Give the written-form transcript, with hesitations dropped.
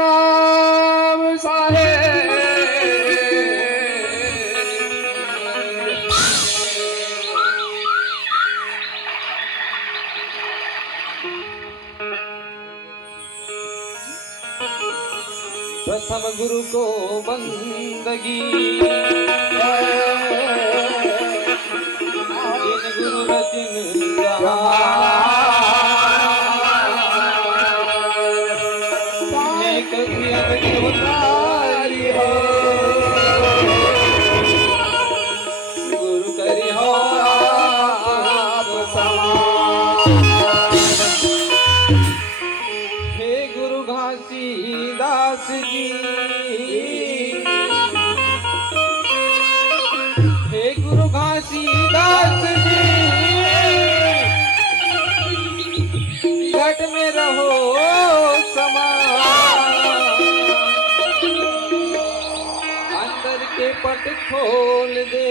नाम साहेब प्रथम गुरु को बंदगी जिन गुरु रचिन कभी अवतारी हो गुरु करी हो आप समान। हे गुरु घासीदास जी हे गुरु घासीदास जी घट में रहो समान। अंदर के पट खोल दे